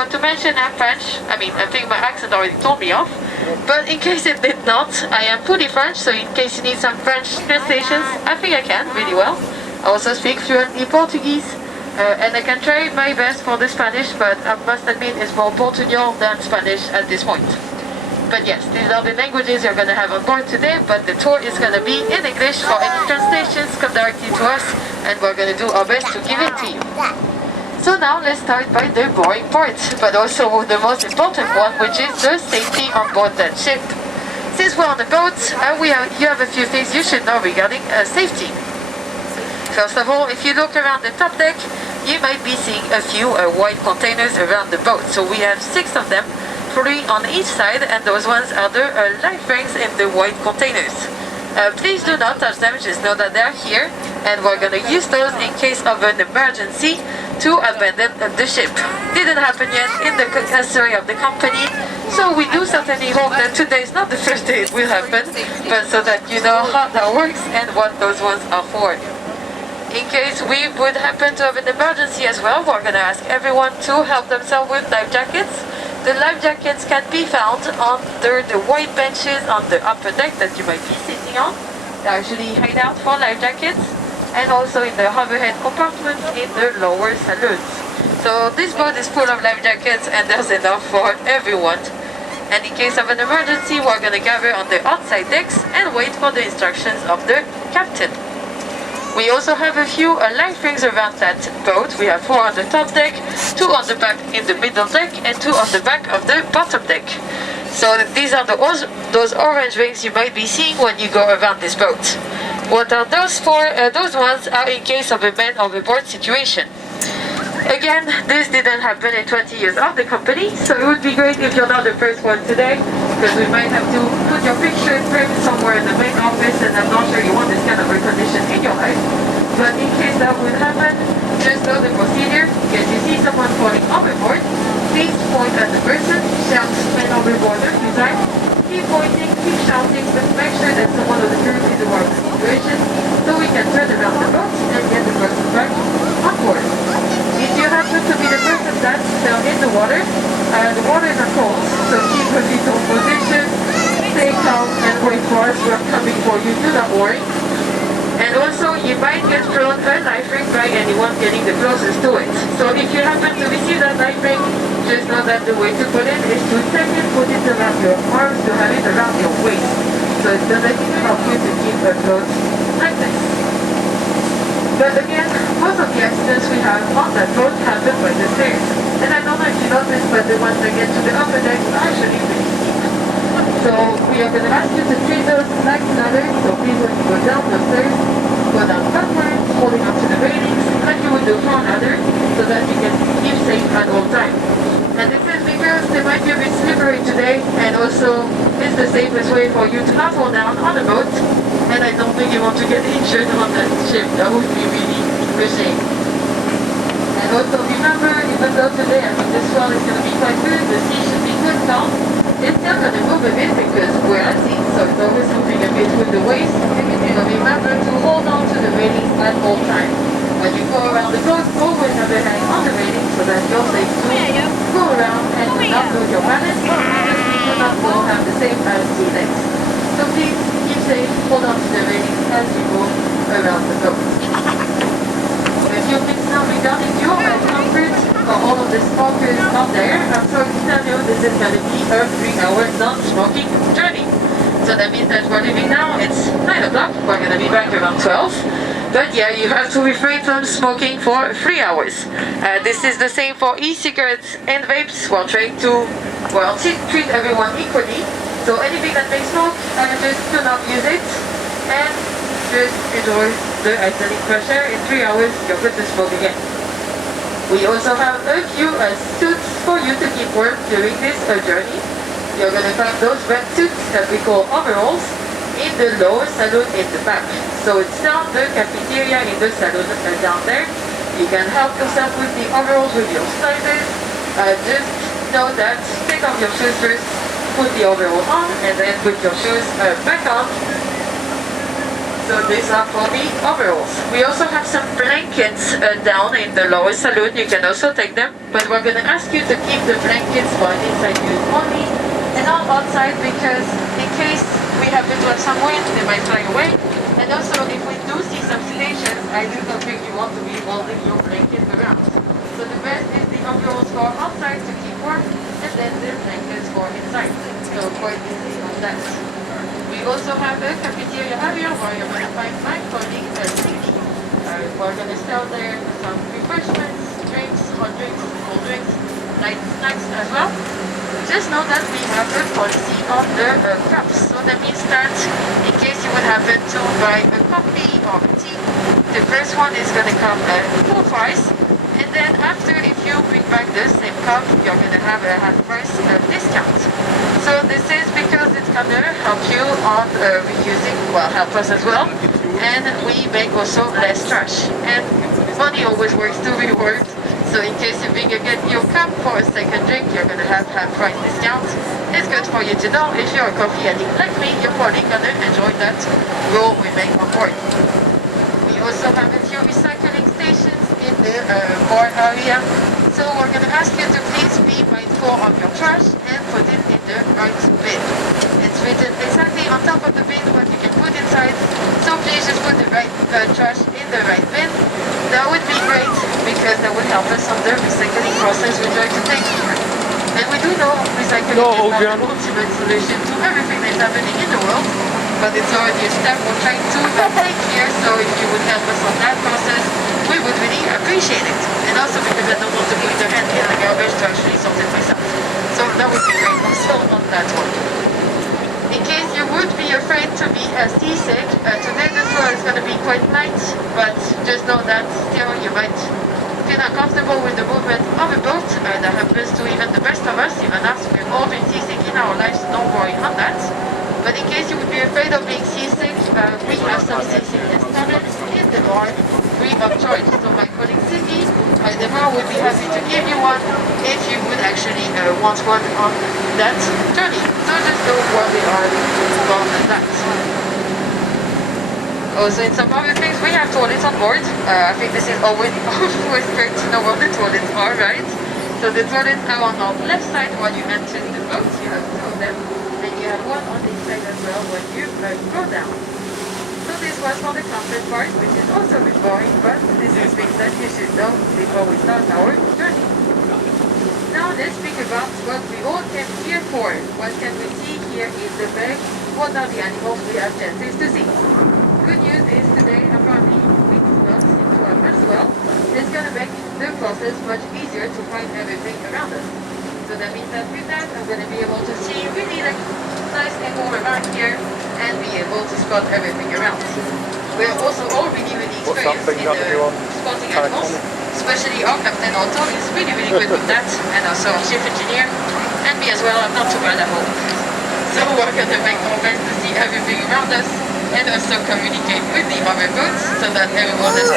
forgot to mention I'm French. I mean, I think my accent already told me off. But in case it did not, I am fully French, so in case you need some French translations, I think I can really well. I also speak fluently Portuguese, and I can try my best for the Spanish, but I must admit it's more Portuguese than Spanish at this point. But yes, these are the languages you're going to have on board today, but the tour is going to be in English, for any translations come directly to us, and we're going to do our best to give it to you. So now let's start by the boring part, but also the most important one, which is the safety on board that ship. Since we're on the boat, you have a few things you should know regarding safety. First of all, if you look around the top deck, you might be seeing a few white containers around the boat. So we have 6 of them, 3 on each side, and those ones are the life rings in the white containers. Please do not touch them, just know that they're here, and we're going to use those in case of an emergency to abandon the ship. Didn't happen yet in the history of the company, so we do certainly hope that today is not the first day it will happen, but so that you know how that works and what those ones are for. In case we would happen to have an emergency as well, we're going to ask everyone to help themselves with life jackets. The life jackets can be found under the white benches on the upper deck that you might be sitting on. They actually hide out for life jackets, and also in the overhead compartments in the lower saloons. So this boat is full of life jackets, and there's enough for everyone. And in case of an emergency, we're going to gather on the outside decks and wait for the instructions of the captain. We also have a few life rings around that boat. We have 4 on the top deck, 2 on the back in the middle deck, and 2 on the back of the bottom deck. So these are those orange rings you might be seeing when you go around this boat. What are those for? Those ones are in case of a man overboard situation. Again, this didn't happen in 20 years of the company, so it would be great if you're not the first one today, because we might have to put your picture framed somewhere in the main office, and I'm not sure you want this kind of recognition in your life. But in case that would happen, just know the procedure. If you see someone falling overboard, please point at the person, shout "man overboard" a few times, keep pointing, keep shouting, but make sure that someone of the crew is aware of the situation, so we can turn around the boat and get the person back on board. If you happen to be the person that fell in the waters are cold, so keep a fetal position, stay calm and wait for us. We're coming for you, do not worry. And also, you might get thrown a life ring by anyone getting the closest to it. So if you happen to receive that life ring, just know that the way to put it is to take it, put it around your arms, to have it around your waist. So it's going to help you to keep afloat like this. But again, most of the accidents we have on that boat happen by the stairs. And I don't know if you noticed, but the ones that get to the upper deck are actually pretty steep. So we are going to ask you to treat those like ladders. So please, when you go down the stairs, go down backwards, holding onto the railings, like you would do for a ladder, so that you can keep safe at all times. And this is because they might be a bit slippery today, and also it's the safest way for you to not fall down on the boat. And I don't think you want to get injured on that ship. That would be really a shame. And also remember, even though today I think the swell is going to be quite good, the sea should be good calm, it's still going to move a bit because we're at sea, so it's always moving a bit with the waves. Remember to hold on to the railings at all times. When you go around the boat, always have a hand on the railing so that you're safe to go around and do not lose your balance, because we do not all have the same as sea legs. So please keep safe, hold on to the railings as you go around the boat. A few things now regarding your comfort. For all of the smokers out there, I'm sorry to tell you this is going to be a 3-hour non-smoking journey. So that means that we're leaving now, it's 9 o'clock, we're going to be back around 12. But yeah, you have to refrain from smoking for 3 hours. This is the same for e-cigarettes and vapes. We're trying to, treat everyone equally. So anything that makes smoke, just do not use it. And just enjoy the Icelandic fresh air. In 3 hours, you're good to smoke again. We also have a few suits for you to keep warm during this journey. You're going to find those red suits that we call overalls in the lower saloon in the back. So it's down the cafeteria in the saloon down there. You can help yourself with the overalls with your sliders. Just know that take off your shoes first, put the overall on, and then put your shoes back on. So these are for the overalls. We also have some blankets down in the lower saloon. You can also take them, but we're gonna ask you to keep the blankets for inside use only and not outside, because in case we happen to have some wind, they might fly away. And also, if we do see some stations, I do not think you want to be holding your blanket around. So the best is the overalls for outside to keep warm, and then the blankets for inside. So quite easy on that. We also have a cafeteria area where you're going to find my colleague Cindy. We're going to sell there some refreshments, drinks, hot drinks, cold drinks, light snacks as well. Just know that we have a policy on the cups. So that means that in case you would happen to buy a coffee or a tea, the first one is going to come at full price. And then after, if you bring back the same cup, you're going to have a half price discount. So this is because it's going to help you on reusing, well, help us as well. And we make also less trash. And money always works to reward. So in case you bring again your cup for a second drink, you're going to have half price discount. It's good for you to know. If you're a coffee addict like me, you're probably going to enjoy that rule we make on board. We also have a few recycling stations in the bar area. So we're going to ask you to please be mindful of your trash and put it in the right bin. It's written exactly on top of the bin what you can put inside. So please just put the right trash in the right bin. That would be great, because that would help us on the recycling process we're trying to take here. And we do know recycling is not the ultimate solution to everything that's happening in the world, but it's already a step we're trying to take here. So if you would help us on that process, we would really appreciate it. And also because I don't want to put your hand in the garbage to actually sort it myself. So that would be great also on that one. In case you would be afraid to be seasick, today the tour is going to be quite light, but just know that still you might feel uncomfortable with the movement of a boat. That happens to even the best of us, even us. We've all been seasick in our lives, don't worry on that. But in case you would be afraid of being seasick, we have some seasickness tablets in the bar, free of charge. So my colleague Cindy, Deborah, would be happy to give you one if you would actually want one on that journey. So just know where they are about that. Also, in some other things, we have toilets on board. I think this is always great to know where the toilets are, right? So the toilets are on our left side while you enter the boat. You have two of them. And you have one on this side as well when you go down. So this was for the comfort part, which is also a bit boring, but this is things that you should know before we start our journey. Now let's speak about what we all came here for. What can we see here in the bag? What are the animals we have chances to see? Good news is today, apparently, we do not seem to have as well. It's going to make the process much easier to find everything around us. So that means that with that, I'm going to be able to see really like nice and warm around here and be able to spot everything around. We're also all really experienced in spotting animals, especially our captain Otto is really good with that, and also our chief engineer, and me as well. I'm not too bad at home. So we're going to make our best to see everything around us and also communicate with the other boats so that everyone has